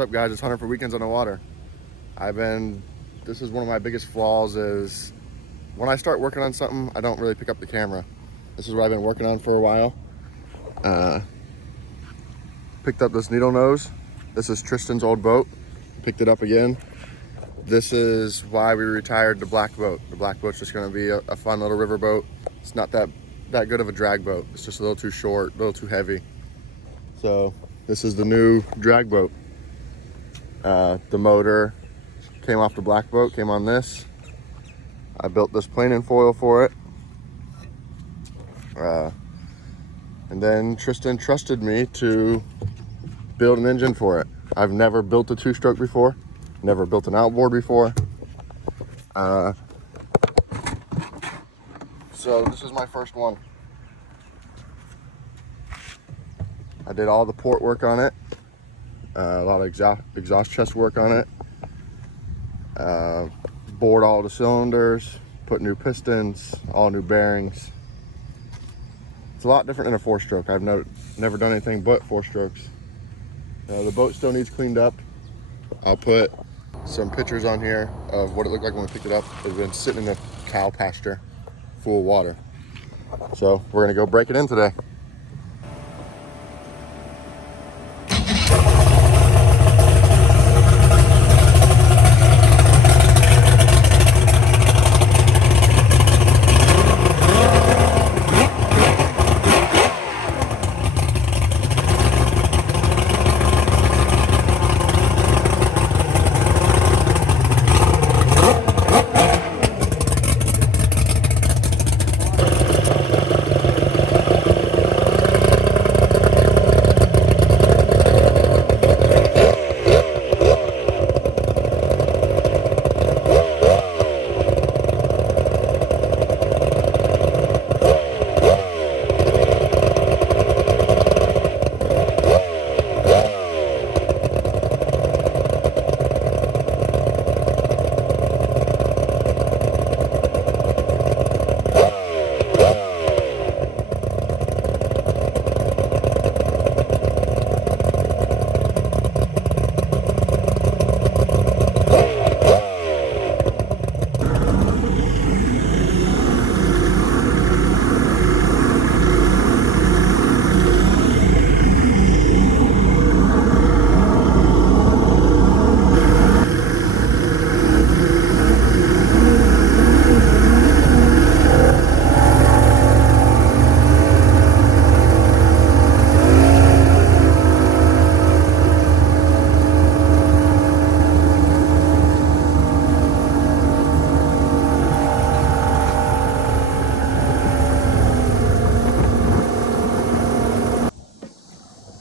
up, guys? It's Hunter for Weekends on the Water. This is one of my biggest flaws is when I start working on something, I don't really pick up the camera. This is what I've been working on for a while. Picked up this needle nose. This is Tristan's old boat. Picked it up again. This is why we retired the black boat. The black boat's just gonna be a fun little river boat. It's not that good of a drag boat. It's just a little too short, a little too heavy. So this is the new drag boat. The motor came off the black boat, came on this. I built this planing foil for it. And then Tristan trusted me to build an engine for it. I've never built a two-stroke before, never built an outboard before. So this is my first one. I did all the port work on it, a lot of exhaust chest work on it, bored all the cylinders, put new pistons, all new bearings. It's a lot different than a four-stroke. I've never done anything but four strokes. The boat still needs cleaned up. I'll put some pictures on here of what it looked like when we picked it up. It's been sitting in a cow pasture full of water. So we're gonna go break it in today.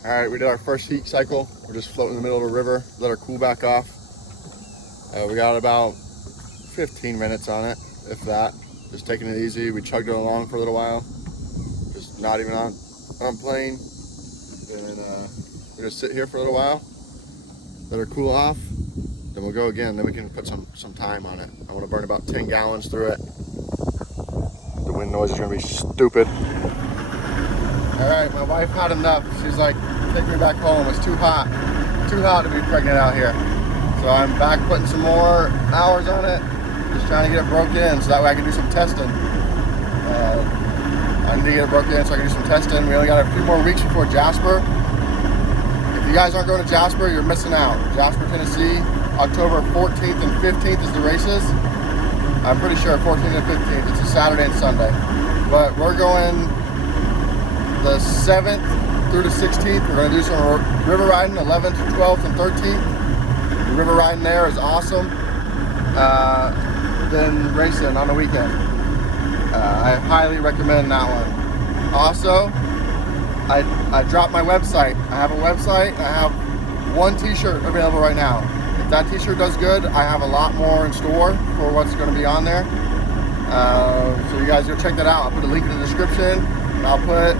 All right, we did our first heat cycle. We're just floating in the middle of the river, let her cool back off. We got about 15 minutes on it, if that. Just taking it easy. We chugged it along for a little while, just not even on plane. And we're gonna sit here for a little while, let her cool off, then we'll go again. Then we can put some time on it. I want to burn about 10 gallons through it. The wind noise is gonna be stupid. All right, my wife had enough. She's like, take me back home. It's too hot to be pregnant out here. So I'm back putting some more hours on it, just trying to get it broke in so that way I can do some testing. I need to get it broke in so I can do some testing. We only got a few more weeks before Jasper. If you guys aren't going to Jasper, you're missing out. Jasper, Tennessee, October 14th and 15th is the races. I'm pretty sure 14th and 15th. It's a Saturday and Sunday. But we're going the 7th through the 16th. We're going to do some river riding, 11th, 12th, and 13th. The river riding there is awesome. Then racing on the weekend. I highly recommend that one. Also, I dropped my website. I have a website. I have one t-shirt available right now. If that t-shirt does good, I have a lot more in store for what's going to be on there. So you guys go check that out. I'll put a link in the description. And I'll put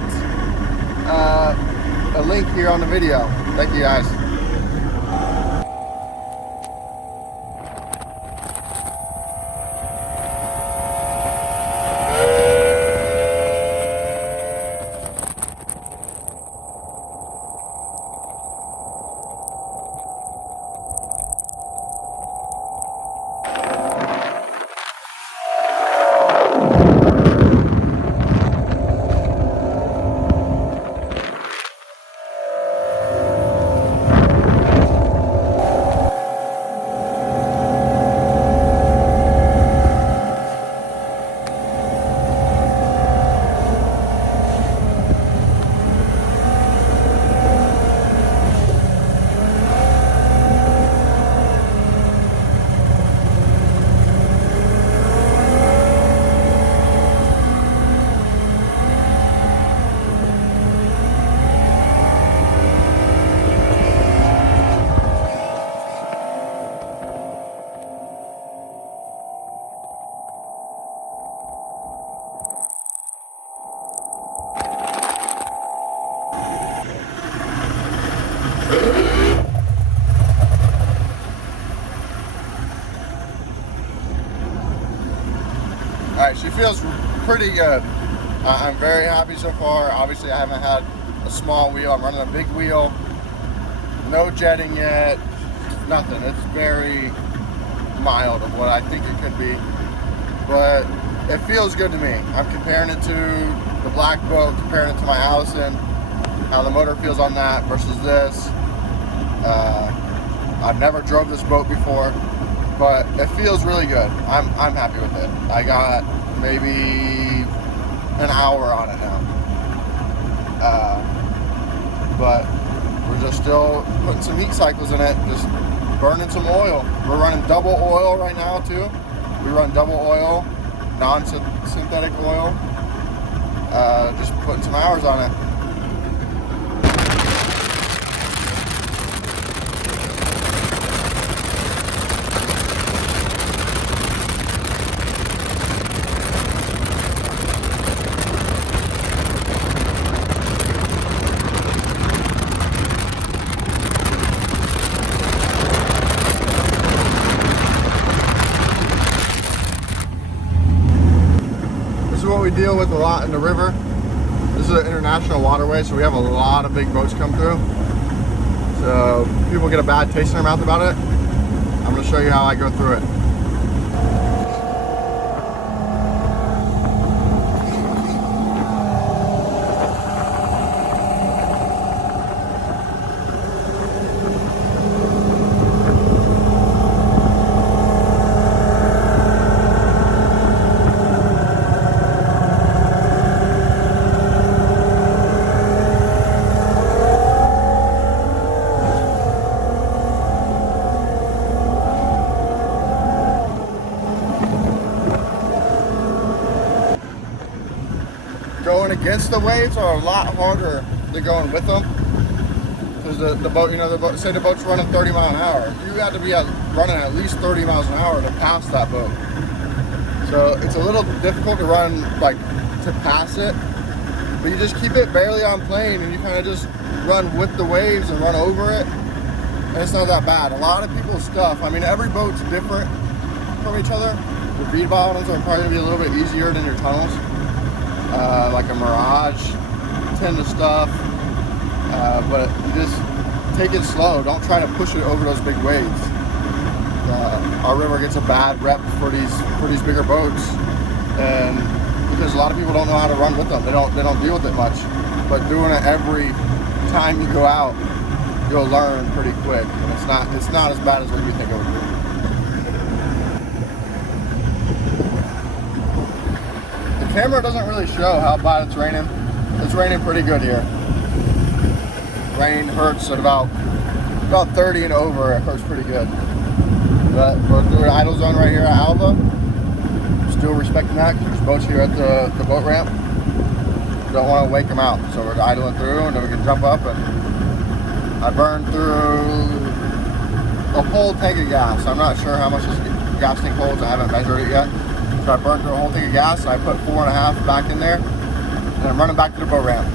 a link here on the video. Thank you guys. feels pretty good. I'm very happy so far. Obviously, I haven't had a small wheel. I'm running a big wheel. No jetting yet. Nothing. It's very mild of what I think it could be. But it feels good to me. I'm comparing it to the black boat, comparing it to my Allison, how the motor feels on that versus this. I've never drove this boat before, but it feels really good. I'm happy with it. I got maybe an hour on it now. But we're just still putting some heat cycles in it, just burning some oil. We're running double oil right now too. We run double oil, non-synthetic oil. Just putting some hours on it. What we deal with a lot in the river. This is an international waterway, so we have a lot of big boats come through. So people get a bad taste in their mouth about it. I'm going to show you how I go through it. Going against the waves are a lot harder than going with them, because the boat, say the boat's running 30 miles an hour, you got to be running at least 30 miles an hour to pass that boat. So it's a little difficult to run, like, to pass it, but you just keep it barely on plane and you kind of just run with the waves and run over it, and it's not that bad. A lot of people's stuff, I mean, every boat's different from each other. The bead bottoms are probably going to be a little bit easier than your tunnels. Like a Mirage, tend to stuff, but you just take it slow. Don't try to push it over those big waves. Our river gets a bad rep for these bigger boats, and because a lot of people don't know how to run with them. They don't deal with it much. But doing it every time you go out, you'll learn pretty quick, and it's not as bad as what you think it would be. The camera doesn't really show how bad it's raining. It's raining pretty good here. Rain hurts at about 30 and over. It hurts pretty good. But we're doing an idle zone right here at Alva. Still respecting that because there's boats here at the boat ramp. Don't want to wake them out, so we're idling through, and then we can jump up. And I burned through a whole tank of gas. I'm not sure how much this gas tank holds. I haven't measured it yet. So I burned through a whole tank of gas, so I put 4.5 back in there, and I'm running back to the boat ramp.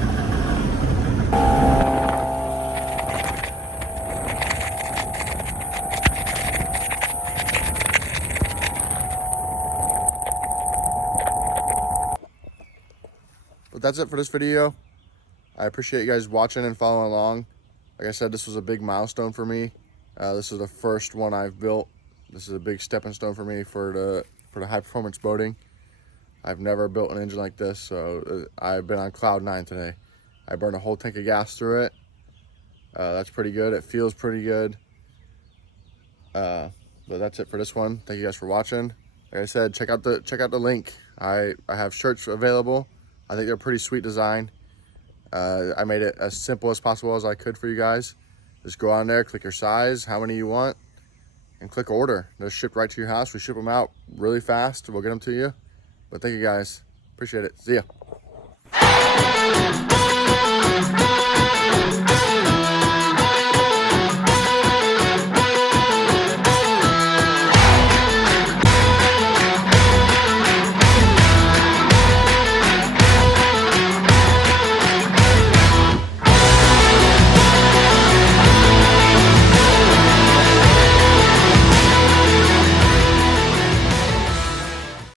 But that's it for this video. I appreciate you guys watching and following along. Like I said, this was a big milestone for me. This is the first one I've built. This is a big stepping stone for me for the high performance boating. I've never built an engine like this, so I've been on cloud 9 today. I burned a whole tank of gas through it. That's pretty good. It feels pretty good. But that's it for this one. Thank you guys for watching. Like I said, check out the link. I have shirts available. I think they're a pretty sweet design. I made it as simple as possible as I could for you guys. Just go on there, click your size, how many you want, and click order. They're shipped right to your house. We ship them out really fast. We'll get them to you. But thank you guys. Appreciate it. See ya.